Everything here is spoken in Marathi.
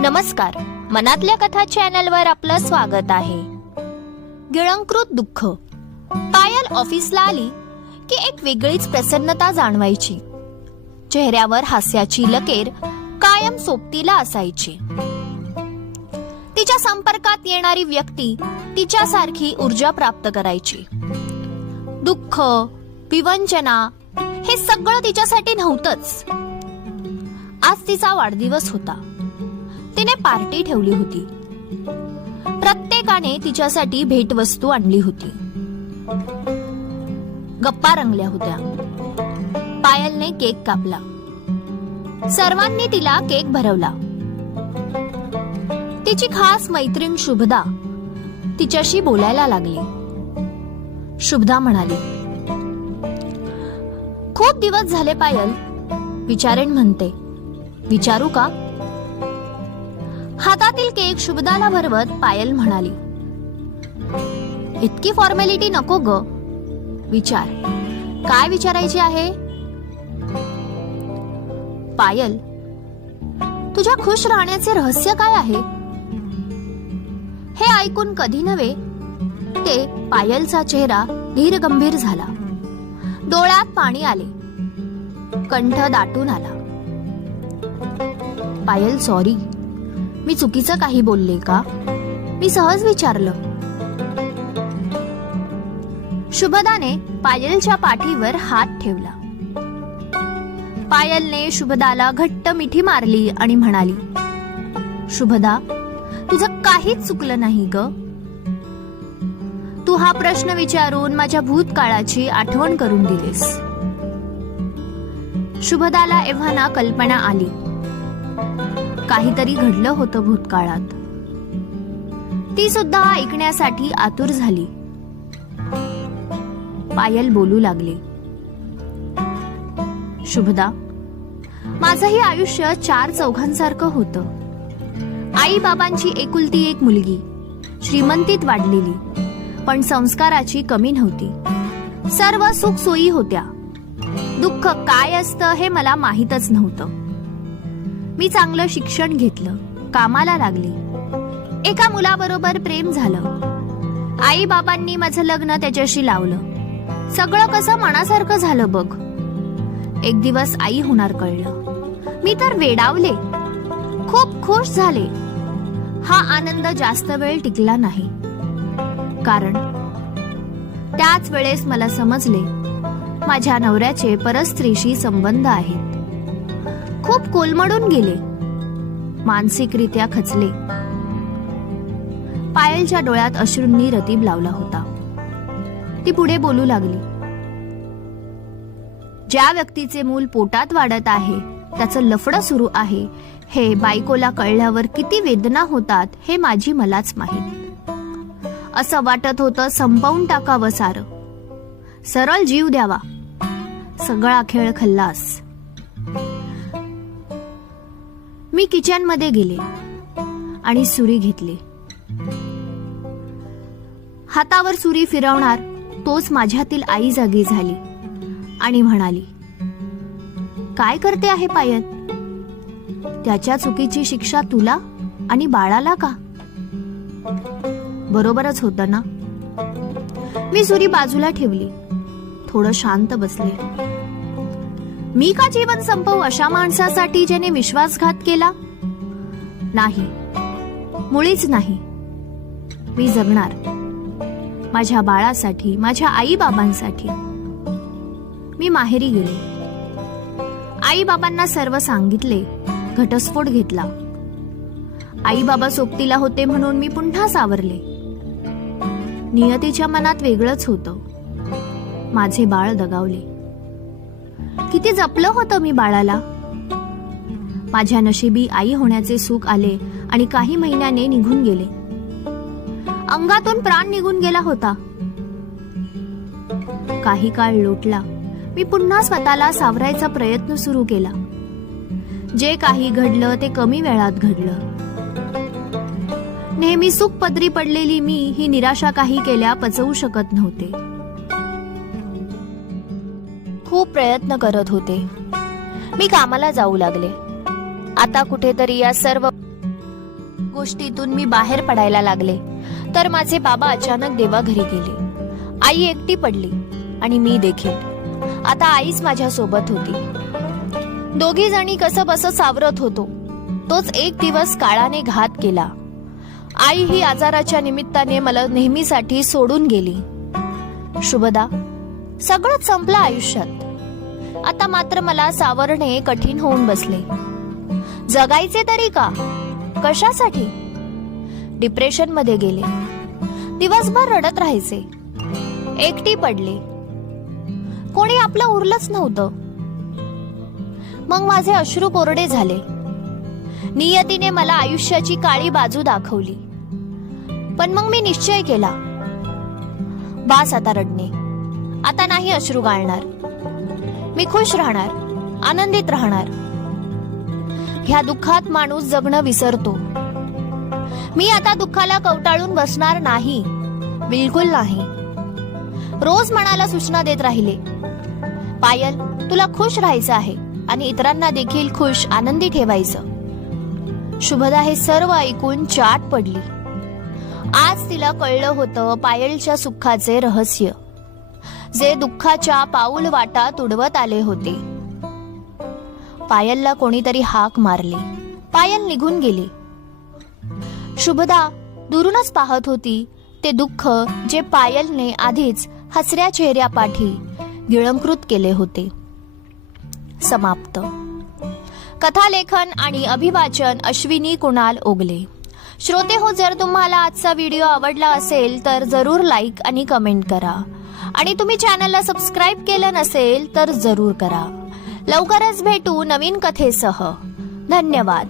नमस्कार, मनातल्या कथा चॅनलवर आपलं स्वागत आहे. गिळंकृत दुःख. पायल ऑफिसला आली की एक वेगळीच प्रसन्नता जाणवायची. चेहऱ्यावर हास्याची लकेर कायम सोबतीला असायची. तिच्या संपर्कात येणारी व्यक्ती तिच्यासारखी ऊर्जा प्राप्त करायची. दुःख, विवंचना हे सगळं तिच्यासाठी नव्हतंच. आज तिचा वाढदिवस होता. तिने पार्टी ठेवली होती. प्रत्येकाने तिच्यासाठी भेटवस्तू आणली होती. गप्पा रंगल्या होत्या. पायलने केक कापला. सर्वांनी तिला केक भरवला. तिची खास मैत्रीण शुभदा तिच्याशी बोलायला लागली. शुभदा म्हणाली, खूप दिवस झाले पायल. विचारेन म्हणते, विचारू का? हातातील केक शुभदाला भरवत पायल म्हणाली, इतकी फॉर्मॅलिटी नको ग. विचार, काय विचारायचे आहे? पायल, तुझ्या खुश राहण्याचे रहस्य काय आहे? हे ऐकून कधी नव्हे ते पायलचा चेहरा धीर गंभीर झाला. डोळ्यात पाणी आले. कंठ दाटून आला. पायल, सॉरी, मी चुकीचं काही बोलले का? मी सहज विचारलं. शुभदाने पायलच्या पाठीवर हात ठेवला. पायलने शुभदाला घट्ट मिठी मारली आणि म्हणाली, शुभदा, तुझं काहीच चुकलं नाही ग. तू हा प्रश्न विचारून माझ्या भूतकाळाची आठवण करून दिलीस. शुभदाला एव्हाना कल्पना आली. काहीतरी घडलं होतं भूतकाळात. ती सुद्धा ऐकण्यासाठी आतुर झाली. पायल बोलू लागली, शुभदा, माझंही आयुष्य 4 चौघांसारखं होतं. आई बाबांची एकुलती एक मुलगी, श्रीमंतीत वाढलेली, पण संस्काराची कमी नव्हती. सर्व सुख सोयी होत्या. दुःख काय असतं हे मला माहीतच नव्हतं. मी चांगलं शिक्षण घेतलं, कामाला लागली. एका मुलाबरोबर प्रेम झालं. आई बाबांनी माझं लग्न त्याच्याशी लावलं. सगळं कसं मनासारखं झालं बघ. एक दिवस आई होणार कळलं. मी तर वेडावले. खूप खुश झाले. हा आनंद जास्त वेळ टिकला नाही. कारण त्याच वेळेस मला समजले, माझ्या नवऱ्याचे परस्त्रीशी संबंध आहेत. खूप कोलमडून गेले. मानसिकरित्या खचले. पायलच्या डोळ्यात अश्रूंनी रतीब लावला होता. ती पुढे बोलू लागली, ज्या व्यक्तीचे मूल पोटात वाढत आहे, त्याचं लफडं सुरू आहे, हे बायकोला कळल्यावर किती वेदना होतात हे माझी मलाच माहीत. असं वाटत होतं संपवून टाकावं सारं, सरळ जीव द्यावा. सगळा खेळ खल्लास. मी किचन मध्ये गेले आणि सुरी घेतली. हातावर सुरी फिरवणार तोच माझ्यातील आई जागी झाली आणि म्हणाली, काय करते आहे पायल? त्याच्या चुकीची शिक्षा तुला आणि बाळाला का? बरोबरच होतं ना. मी सुरी बाजूला ठेवली. थोडं शांत बसले. मी का जीवन संपवू अशा माणसासाठी ज्याने विश्वासघात केला? नाही, मुळीच नाही. मी जगणार माझ्या बाळासाठी, माझ्या आई बाबांसाठी. मी माहेरी गेले. आई बाबांना सर्व सांगितले. घटस्फोट घेतला. आई बाबा सोबतीला होते म्हणून मी पुन्हा सावरले. नियतीच्या मनात वेगळंच होतं. माझे बाळ दगावले. किती जपलं होतं मी बाळाला. माझ्या नशिबी आई होण्याचे सुख आले आणि काही महिन्याने निघून गेले. अंगातून प्राण निघून गेला होता. काही काळ लोटला. मी पुन्हा स्वतःला सावरायचा प्रयत्न सुरू केला. जे काही घडलं ते कमी वेळात घडलं. नेहमी सुख पदरी पडलेली मी ही निराशा काही केल्या पचवू शकत नव्हते. खूप प्रयत्न करत होते. मी कामाला जाऊ लागले. आता कुठेतरी या सर्व गोष्टीतून मी बाहेर पडायला लागले तर माझे बाबा अचानक देवाघरी गेले. आई एकटी पडली आणि मी देखील. आता आईच माझ्या सोबत होती. दोघी जणी कसं बसं सावरत होतो. तोच एक दिवस काळाने घात केला. आई ही आजाराच्या निमित्ताने मला नेहमीसाठी सोडून गेली. शुभदा, सगळंच संपलं आयुष्यात. आता मात्र मला सावरणे कठीण होऊन बसले. जगायचे तरी का? कशासाठी? डिप्रेशन मध्ये गेले. दिवसभर रडत राहायचे. एकटी पडले. कोणी आपलं उरलंच नव्हतं. मग माझे अश्रू कोरडे झाले. नियतीने मला आयुष्याची काळी बाजू दाखवली. पण मग मी निश्चय केला, बास आता रडणे. आता नाही अश्रू गाळणार. मी खुश राहणार, आनंदित राहणार. ह्या दुःखात माणूस जगणं विसरतो. मी आता दुःखाला कवटाळून बसणार नाही, बिलकुल नाही. रोज मनाला सूचना देत राहिले, पायल, तुला खुश राहायचं आहे आणि इतरांना देखील खुश, आनंदी ठेवायचं. शुभदा हे सर्व ऐकून चाट पडली. आज तिला कळलं होतं पायलच्या सुखाचे रहस्य, जे दुःखाच्या पाऊल वाटा तुडवत आले होते. पायलला कोणीतरी हाक मारली. पायल निघून गेली. शुभदा दुरूनच पाहत होती ते दुःख जे पायलने आधीच हसऱ्या चेहऱ्यापाठी गिळंकृत केले होते. समाप्त. कथालेखन आणि अभिवाचन अश्विनी कुणाल ओगले. श्रोते हो, जर तुम्हाला आजचा व्हिडिओ आवडला असेल तर जरूर लाईक आणि कमेंट करा. आणि तुम्ही चॅनलला सबस्क्राईब केलं नसेल तर जरूर करा. लवकरच भेटू नवीन कथेसह. धन्यवाद.